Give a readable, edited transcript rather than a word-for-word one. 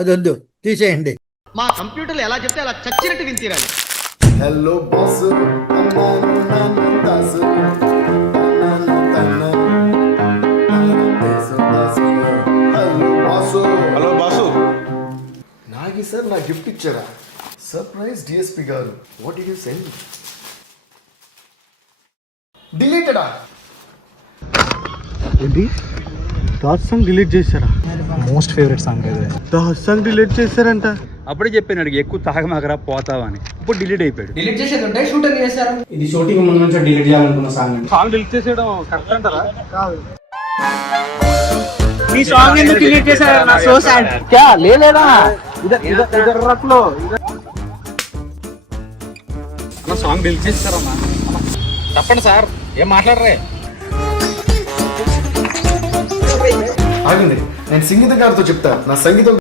అదొద్దు, తీసేయండి. మా కంప్యూటర్లు ఎలా చెప్తే అలా చచ్చినట్టు విని తీరాలి. Hello boss hello boss. Nagi sir నా గిఫ్ట్ ఇచ్చారా? సర్ప్రైజ్ డిఎస్పి గారు. What did you send? డిలీటెడా? ఏంటి దాస్ సాంగ్ డిలీట్ చేశారా? మోస్ట్ ఫేవరెట్ సాంగ్ అదే. దాస్ సాంగ్ డిలీట్ చేశారంట. అప్పుడే చెప్పాను ఎక్కువ తాగమాకరా పోతావా అని. ఇప్పుడు డిలీట్ అయిపోయాడు. డిలీట్ చేసేది ఉంటే షూటర్ చేశారు. ఇది షూటింగ్ ముందు నుంచి డిలీట్ చేయాలనుకున్న సాంగ్. సాంగ్ డిలీట్ చేసేయడం కరెక్ట్ అంటారా? కాదు. ఈ సాంగ్ ఎందుకు డిలీట్ చేశారు? నా సో సాడ్. క్యా లేలేదా ఇదర్ రక్లో అన్న సాంగ్ డిలీట్ చేశారమ్మా. తప్పండి సార్, ఏం మాట్లాడరే? ఆగండి, నేను సంగీత గారితో చెప్తా. నా సంగీతం